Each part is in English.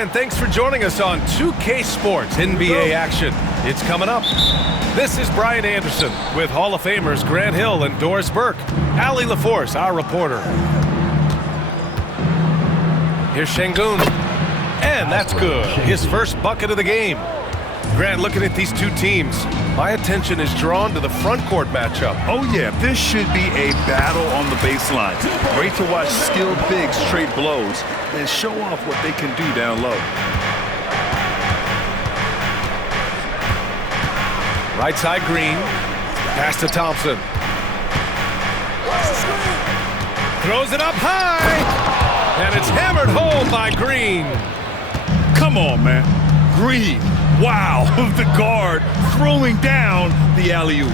Hi, and thanks for joining us on 2K Sports NBA action. It's coming up. This is Brian Anderson with Hall of Famers Grant Hill and Doris Burke. Allie LaForce, our reporter. Here's Şengün. And that's good. His first bucket of the game. Grant, looking at these two teams, my attention is drawn to the front court matchup. Oh, yeah. This should be a battle on the baseline. Great to watch skilled bigs trade blows and show off what they can do down low. Right side, Green. Pass to Thompson. Throws it up high. And it's hammered home by Green. Come on, man. Green. Wow. The guard throwing down the alley-oop.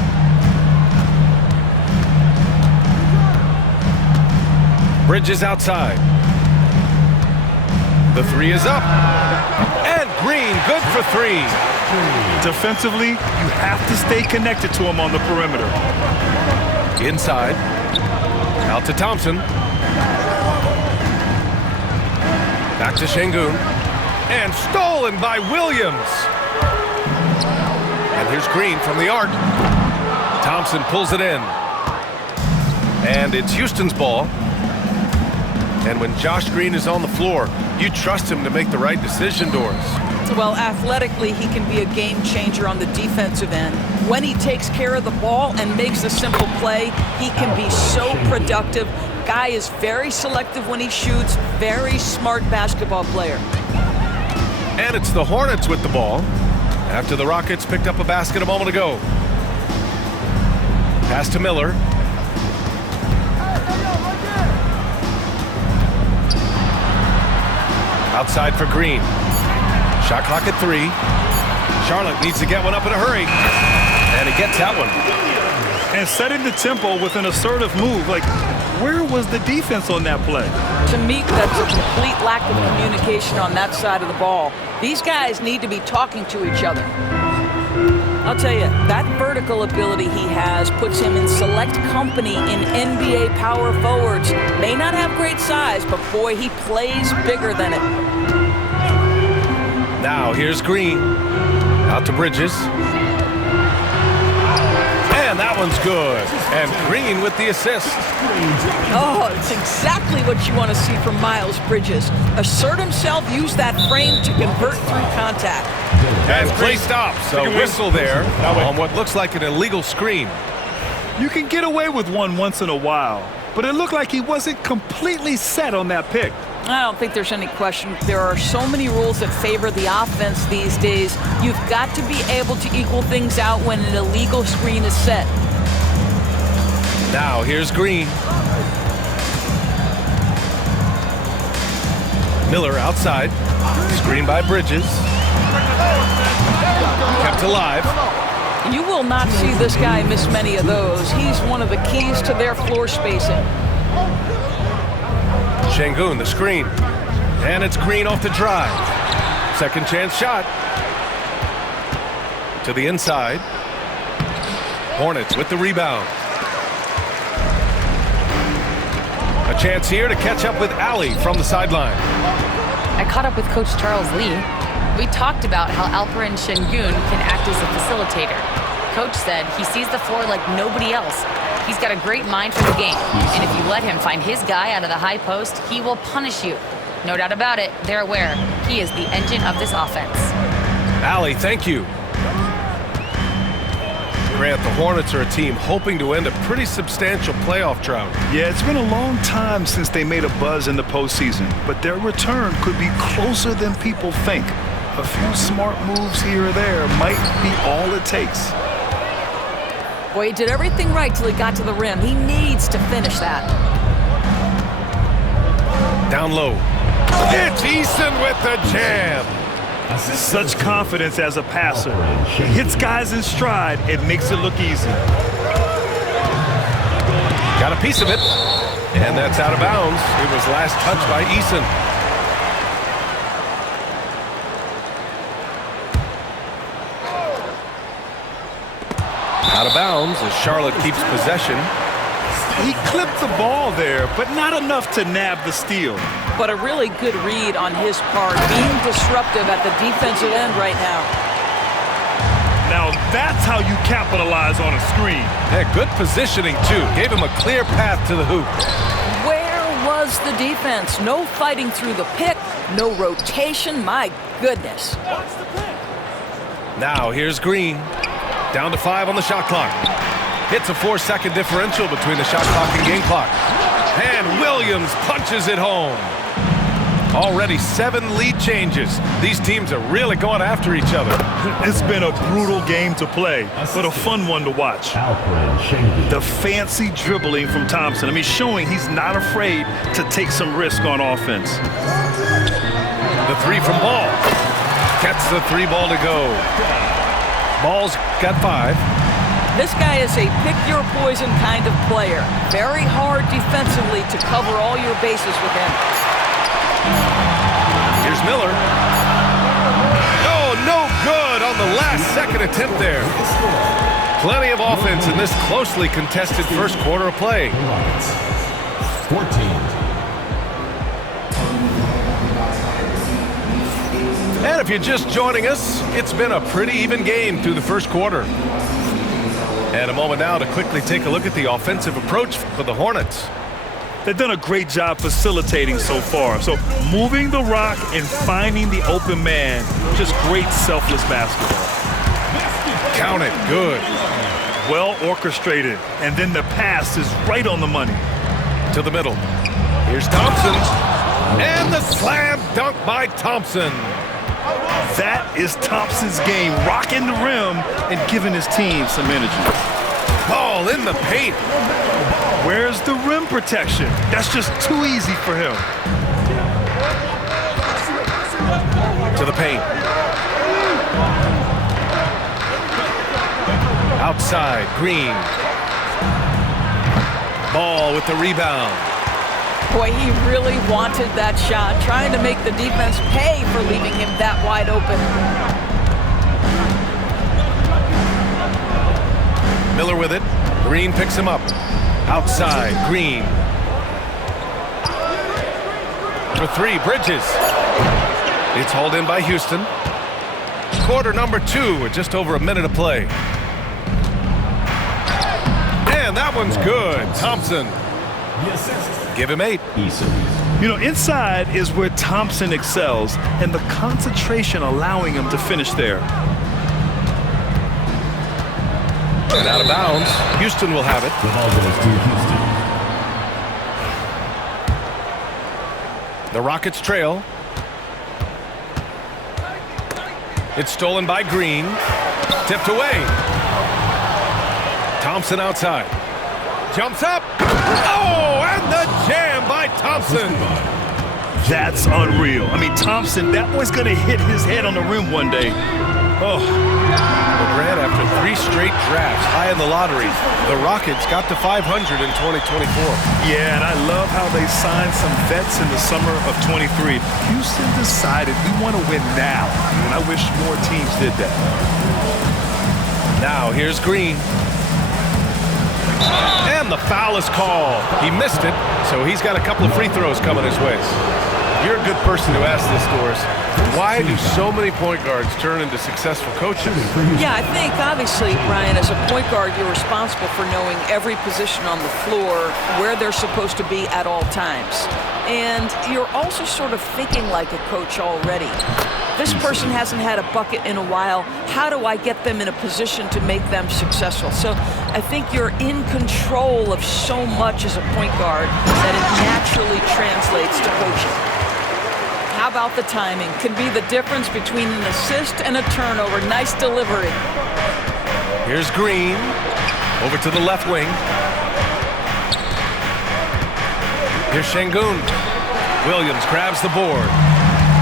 Bridges outside. The three is up. And Green, good for three. Defensively, you have to stay connected to him on the perimeter. Inside. Out to Thompson. Back to Şengün. And stolen by Williams. And here's Green from the arc. Thompson pulls it in. And it's Houston's ball. And when Josh Green is on the floor, you trust him to make the right decision, Doris. Well, athletically, he can be a game changer on the defensive end. When he takes care of the ball and makes a simple play, he can be so productive. Guy is very selective when he shoots, very smart basketball player. And it's the Hornets with the ball after the Rockets picked up a basket a moment ago. Pass to Miller. Outside for Green. Shot clock at 3. Charlotte needs to get one up in a hurry. And he gets that one. And setting the tempo with an assertive move. Like, where was the defense on that play? To me, that's a complete lack of communication on that side of the ball. These guys need to be talking to each other. I'll tell you, that vertical ability he has puts him in select company in NBA power forwards. May not have great size, but boy, he plays bigger than it. Now here's Green. Out to Bridges. And that one's good. And Green with the assist. Oh, it's exactly what you want to see from Miles Bridges. Assert himself, use that frame to convert through contact. And play stops. A whistle there on what looks like an illegal screen. You can get away with one once in a while, but it looked like he wasn't completely set on that pick. I don't think there's any question. There are so many rules that favor the offense these days. You've got to be able to equal things out when an illegal screen is set. Now here's Green. Miller outside. Screen by Bridges. Kept alive. You will not see this guy miss many of those. He's one of the keys to their floor spacing. Şengün, the screen. And it's Green off the drive. Second chance shot. To the inside. Hornets with the rebound. A chance here to catch up with Allie from the sideline. I caught up with Coach Charles Lee. We talked about how Alperen Şengün can act as a facilitator. Coach said he sees the floor like nobody else. He's got a great mind for the game, and if you let him find his guy out of the high post, he will punish you. No doubt about it, they're aware. He is the engine of this offense. Allie, thank you. Grant, the Hornets are a team hoping to end a pretty substantial playoff drought. Yeah, it's been a long time since they made a buzz in the postseason, but their return could be closer than people think. A few smart moves here or there might be all it takes. Boy, he did everything right till he got to the rim. He needs to finish that. Down low. It's Eason with the jam. Such confidence as a passer. He hits guys in stride. It makes it look easy. Got a piece of it. And that's out of bounds. It was last touched by Eason. Out of bounds as Charlotte keeps possession. he clipped the ball there, but not enough to nab the steal. But a really good read on his part, being disruptive at the defensive end right now. Now that's how you capitalize on a screen. Yeah, good positioning, too. Gave him a clear path to the hoop. Where was the defense? No fighting through the pick, no rotation. My goodness. Now here's Green. Down to 5 on the shot clock. Hits a 4-second differential between the shot clock and game clock. And Williams punches it home. Already 7 lead changes. These teams are really going after each other. It's been a brutal game to play, but a fun one to watch. The fancy dribbling from Thompson. I mean, showing he's not afraid to take some risk on offense. The 3 from Ball. Gets the 3 ball to go. Ball's got 5. This guy is a pick-your-poison kind of player. Very hard defensively to cover all your bases with him. Here's Miller. Oh, no good on the last-second attempt there. Plenty of offense in this closely contested first quarter of play. 14. And if you're just joining us, it's been a pretty even game through the first quarter. And a moment now to quickly take a look at the offensive approach for the Hornets. They've done a great job facilitating so far. So moving the rock and finding the open man, just great selfless basketball. Count it, good. Well orchestrated, and then the pass is right on the money. To the middle. Here's Thompson. And the slam dunk by Thompson. That is Thompson's game, rocking the rim and giving his team some energy. Ball in the paint. Where's the rim protection? That's just too easy for him. To the paint. Outside, Green. Ball with the rebound. Boy, he really wanted that shot, trying to make the defense pay for leaving him that wide open. Miller with it. Green picks him up. Outside, Green. For 3, Bridges. It's hauled in by Houston. Quarter number 2 with just over a minute of play. And that one's good. Thompson. Give him 8. You know, inside is where Thompson excels, and the concentration allowing him to finish there. And out of bounds. Houston will have it. The ball goes to Houston. The Rockets trail. It's stolen by Green. Tipped away. Thompson outside. Jumps up. Oh, and the jam by Thompson. That's unreal. I mean, Thompson, that boy's going to hit his head on the rim one day. Oh. Well, Grant, after 3 straight drafts high in the lottery, the Rockets got to 500 in 2024. Yeah, and I love how they signed some vets in the summer of 23. Houston decided we want to win now, and I wish more teams did that. Now here's Green. And the foul is called. He missed it, so he's got a couple of free throws coming his way. You're a good person to ask this, Doris. Why do so many point guards turn into successful coaches? Yeah, I think obviously, Ryan, as a point guard, you're responsible for knowing every position on the floor, where they're supposed to be at all times. And you're also sort of thinking like a coach already. This person hasn't had a bucket in a while. How do I get them in a position to make them successful? So I think you're in control of so much as a point guard that it naturally translates to coaching. How about the timing? Can be the difference between an assist and a turnover. Nice delivery. Here's Green. Over to the left wing. Here's Şengün. Williams grabs the board.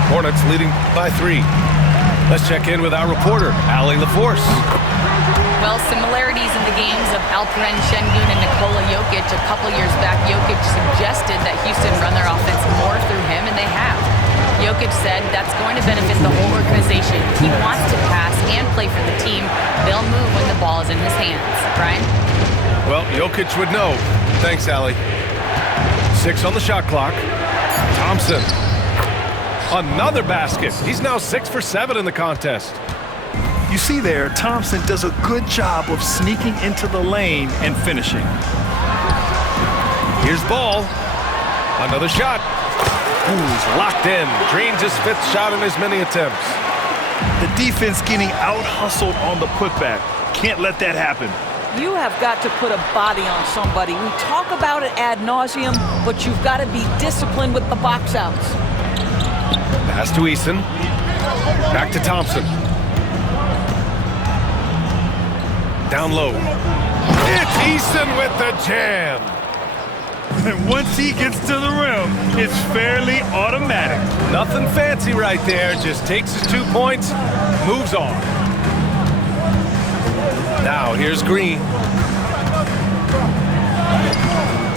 Hornets leading by 3. Let's check in with our reporter, Allie LaForce. Well, similarities in the games of Alperen Şengün and Nikola Jokic. A couple years back, Jokic suggested that Houston run their offense more through him, and they have. Jokic said that's going to benefit the whole organization. He wants to pass and play for the team. They'll move when the ball is in his hands. Brian? Well, Jokic would know. Thanks, Allie. 6 on the shot clock. Thompson. Another basket. He's now 6 for 7 in the contest. You see there, Thompson does a good job of sneaking into the lane and finishing. Here's Ball. Another shot. He's locked in. Green's his 5th shot in as many attempts. The defense getting out-hustled on the putback. Can't let that happen. You have got to put a body on somebody. We talk about it ad nauseum, but you've got to be disciplined with the box outs. Pass to Eason. Back to Thompson. Down low. It's Eason with the jam. And once he gets to the rim, it's fairly automatic. Nothing fancy right there. Just takes his 2 points, moves on. Now here's Green.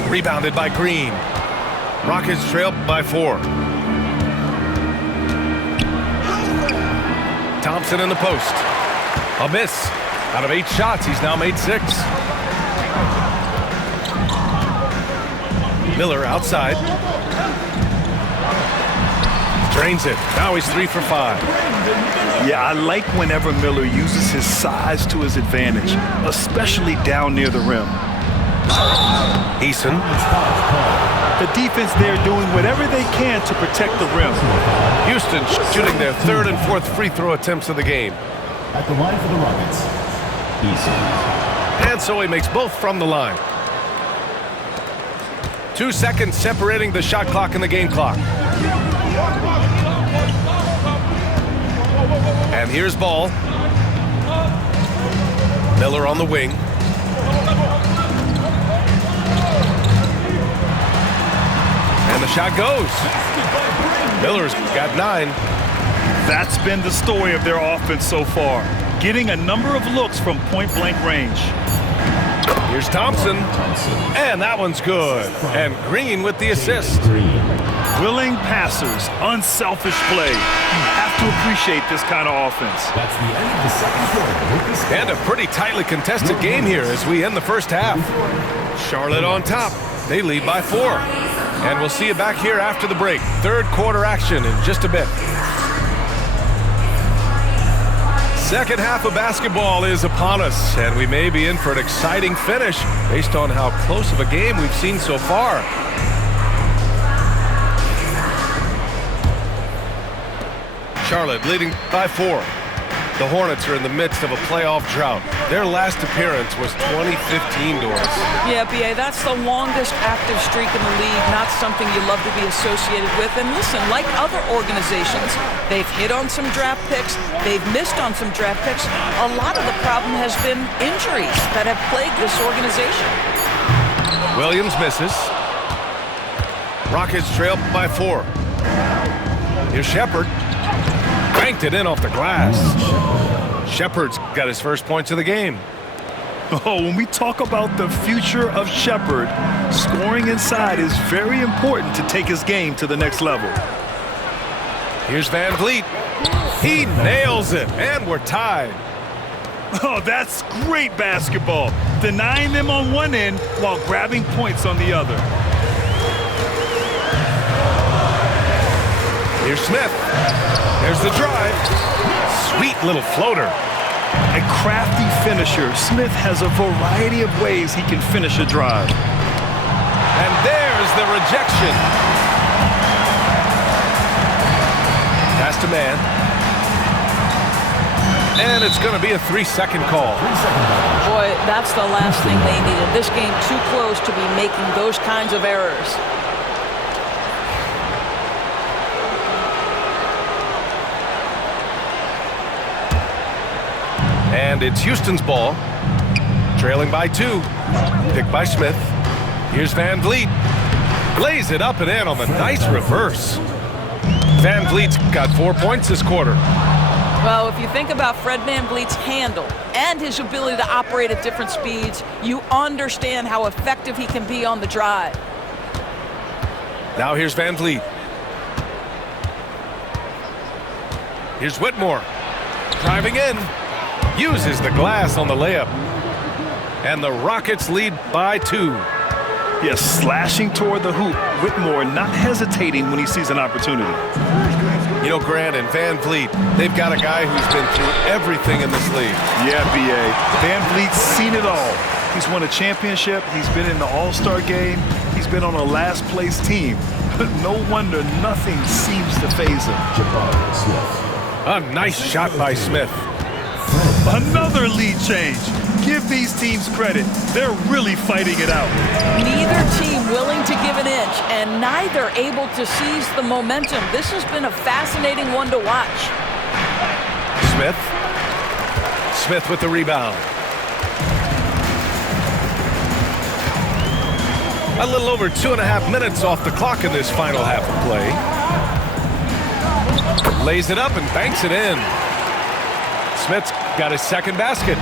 Rebounded by Green. Rockets trail by 4. Thompson in the post. A miss. Out of 8 shots, he's now made 6. Miller outside. Drains it. Now he's 3 for 5. Yeah, I like whenever Miller uses his size to his advantage, especially down near the rim. Eason. The defense there doing whatever they can to protect the rim. Houston shooting their 3rd and 4th free throw attempts of the game. At the line for the Rockets, Eason. And so he makes both from the line. 2 seconds separating the shot clock and the game clock. And here's Ball. Miller on the wing. And the shot goes. Miller's got 9. That's been the story of their offense so far, getting a number of looks from point-blank range. Here's Thompson. And that one's good. And Green with the assist. Willing passers, unselfish play. You have to appreciate this kind of offense. That's the end of the second quarter. And a pretty tightly contested game here as we end the first half. Charlotte on top. They lead by 4. And we'll see you back here after the break. 3rd quarter action in just a bit. Second half of basketball is upon us, and we may be in for an exciting finish based on how close of a game we've seen so far. Charlotte leading by 4. The Hornets are in the midst of a playoff drought. Their last appearance was 2015, Doris. Yeah, B.A., that's the longest active streak in the league, not something you love to be associated with. And listen, like other organizations, they've hit on some draft picks, they've missed on some draft picks. A lot of the problem has been injuries that have plagued this organization. Williams misses. Rockets trail by 4. Here's Shepherd. Banked it in off the glass. Shepherd's got his first points of the game. Oh, when we talk about the future of Shepherd, scoring inside is very important to take his game to the next level. Here's Van Vliet. He nails it, and we're tied. Oh, that's great basketball. Denying them on one end while grabbing points on the other. Here's Smith. There's the drive. Sweet little floater. A crafty finisher, Smith has a variety of ways he can finish a drive. And there's the rejection. Pass to man. And it's going to be a 3-second call. Boy, that's the last thing they needed. This game too close to be making those kinds of errors. And it's Houston's ball. Trailing by 2. Picked by Smith. Here's Van Vliet. Lays it up and in on the nice reverse. Van Vliet's got 4 points this quarter. Well, if you think about Fred VanVleet's handle and his ability to operate at different speeds, you understand how effective he can be on the drive. Now here's Van Vliet. Here's Whitmore. Driving in. Uses the glass on the layup. And the Rockets lead by 2. Yes, slashing toward the hoop. Whitmore not hesitating when he sees an opportunity. You know, Grant and Van Vliet, they've got a guy who's been through everything in this league. Yeah, B.A. Van Vliet's seen it all. He's won a championship. He's been in the All-Star game. He's been on a last-place team. But no wonder nothing seems to faze him. Jabari Smith. A nice shot by Smith. Another lead change. Give these teams credit. They're really fighting it out. Neither team willing to give an inch, and neither able to seize the momentum. This has been a fascinating one to watch. Smith. Smith with the rebound. A little over 2.5 minutes off the clock in this final half of play. Lays it up and banks it in. Smith's got his second basket.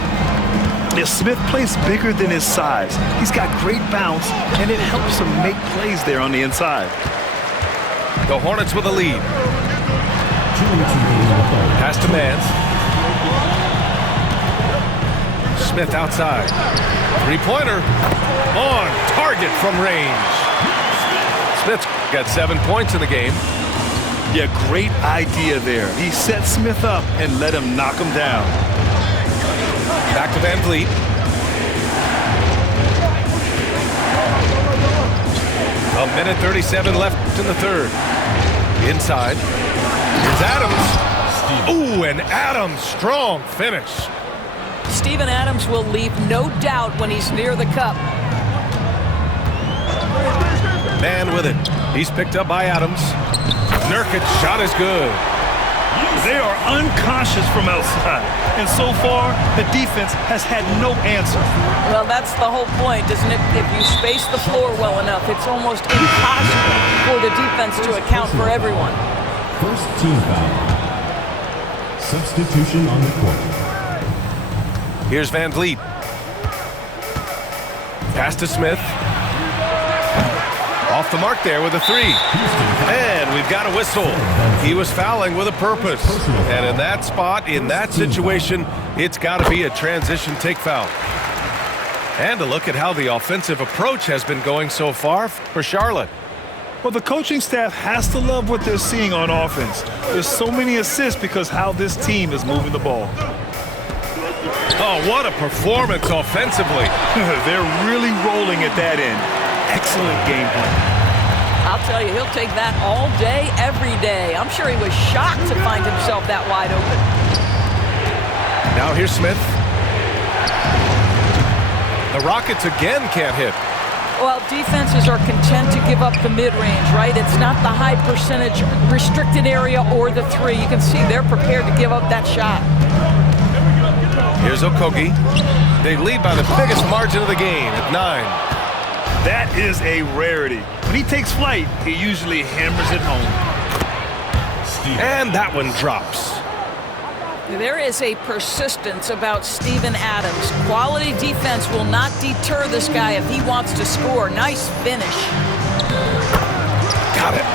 Yeah, Smith plays bigger than his size. He's got great bounce, and it helps him make plays there on the inside. The Hornets with a lead. Pass to Mans. Smith outside. Three-pointer. On target from range. Smith's got 7 points in the game. Yeah, great idea there. He set Smith up and let him knock him down. Back to Van Vliet. A minute 37 left in the third. Inside. Here's Adams. Ooh, and Adams, strong finish. Steven Adams will leave no doubt when he's near the cup. Man with it. He's picked up by Adams. Nurkic's shot is good. They are uncautious from outside, and so far, the defense has had no answer. Well, that's the whole point, isn't it? If you space the floor well enough, it's almost impossible for the defense to account for everyone. First team foul. Substitution on the court. Here's Van Vliet. Pass to Smith. Off the mark there with a three. And we've got a whistle. He was fouling with a purpose. And in that spot, in that situation, it's got to be a transition take foul. And a look at how the offensive approach has been going so far for Charlotte. Well, the coaching staff has to love what they're seeing on offense. There's so many assists because how this team is moving the ball. Oh, what a performance offensively. They're really rolling at that end. Excellent game plan. I'll tell you, he'll take that all day, every day. I'm sure he was shocked to find himself that wide open. Now here's Smith. The Rockets again can't hit. Well, defenses are content to give up the mid-range, right? It's not the high percentage restricted area or the three. You can see they're prepared to give up that shot. Here's Okogie. They lead by the biggest margin of the game at 9. That is a rarity. When he takes flight, he usually hammers it home. And that one drops. There is a persistence about Steven Adams. Quality defense will not deter this guy if he wants to score. Nice finish. Got it.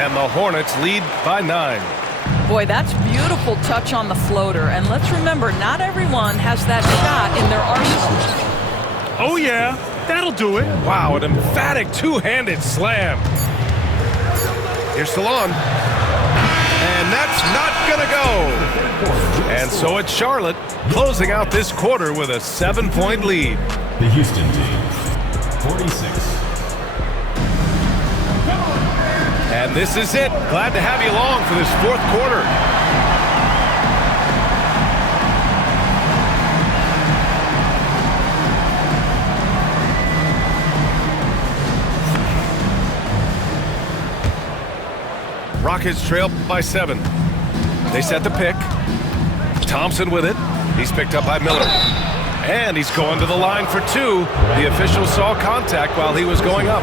And the Hornets lead by 9. Boy, that's beautiful touch on the floater. And let's remember, not everyone has that shot in their arsenal. Oh, yeah. That'll do it. Wow, an emphatic two-handed slam. Here's Salon. And that's not gonna go. And so it's Charlotte closing out this quarter with a 7-point lead. The Houston team, 46. And this is it. Glad to have you along for this fourth quarter. Rockets trail by 7. They set the pick. Thompson with it. He's picked up by Miller. And he's going to the line for 2. The official saw contact while he was going up.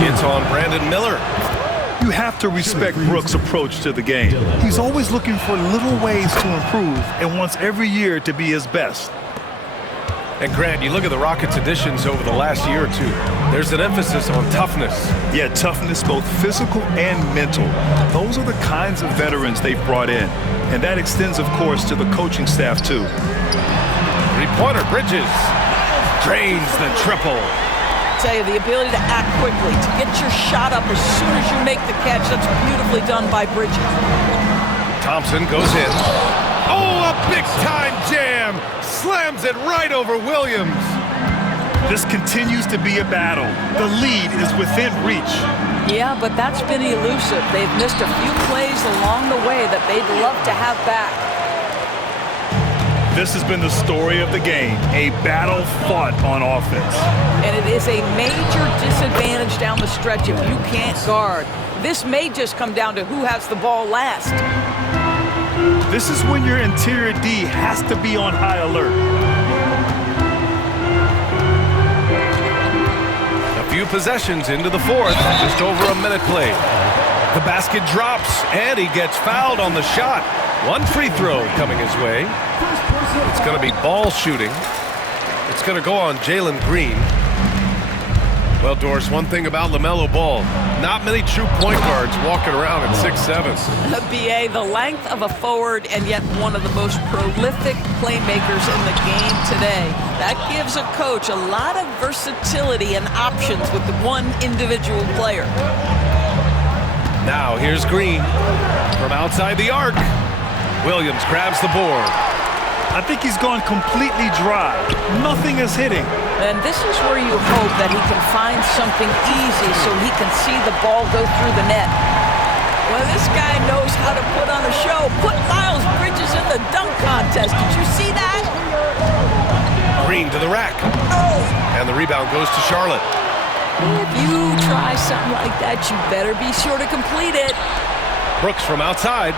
It's on Brandon Miller. You have to respect Brooks' approach to the game. He's always looking for little ways to improve and wants every year to be his best. And Grant, you look at the Rockets' additions over the last year or two. There's an emphasis on toughness. Yeah, toughness, both physical and mental. Those are the kinds of veterans they've brought in. And that extends, of course, to the coaching staff, too. Three-pointer, Bridges. Drains the triple. tell you, the ability to act quickly, to get your shot up as soon as you make the catch, that's beautifully done by Bridges. Thompson goes in. Oh, a big-time jam! Slams it right over Williams. This continues to be a battle. The lead is within reach. Yeah, but that's been elusive. They've missed a few plays along the way that they'd love to have back. This has been the story of the game, a battle fought on offense. And it is a major disadvantage down the stretch if you can't guard. This may just come down to who has the ball last. This is when your interior D has to be on high alert. A few possessions into the fourth, just over a minute played. The basket drops, and he gets fouled on the shot. One free throw coming his way. It's going to be ball shooting. It's going to go on Jalen Green. Well, Doris, one thing about LaMelo Ball, not many true point guards walking around at 6'7". BA, the length of a forward and yet one of the most prolific playmakers in the game today. That gives a coach a lot of versatility and options with the one individual player. Now here's Green from outside the arc. Williams grabs the board. I think he's gone completely dry. Nothing is hitting. And this is where you hope that he can find something easy so he can see the ball go through the net. Well, this guy knows how to put on a show. Put Miles Bridges in the dunk contest. Did you see that? Green to the rack. And the rebound goes to Charlotte. If you try something like that, you better be sure to complete it. Brooks from outside.